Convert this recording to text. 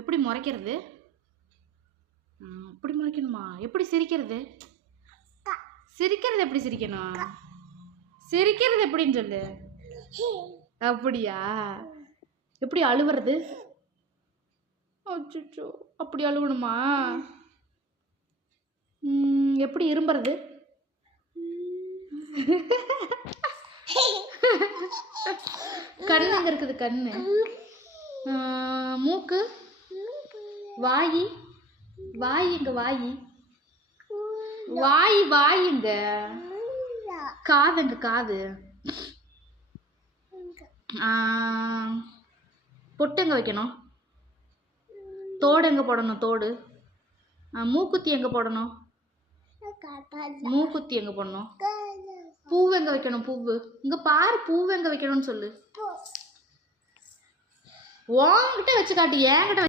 எப்படி முறைக்கிறது? இப்படி முறைக்கணுமா? எப்படி சிரிக்கிறது? சிரிக்கிறது எப்படி சிரிக்கணும்? சிரிக்கிறது எப்படின்னு சொல்லு. அப்படியா? எப்படி அழுவுறது? அச்சோ, அப்படி அழுவணுமா? எப்படி இரும்புறது? கண்ணு எங்க இருக்குது? கண்ணு, மூக்கு, வாய், வாய் எங்க? வாய், வாய், வாய் எங்க? காது எங்க? காது, பொட்டு எங்க வைக்கணும்? தோடு எங்க போடணும்? தோடு. மூக்குத்தி எங்க போடணும்? மூக்குத்தி எங்க போடணும்? பூவு எங்க வைக்கணும்? பூவு இங்க பாரு. பூவு எங்க வைக்கணும்னு சொல்லு. உன்கிட்ட வச்சு காட்டு, என்கிட்ட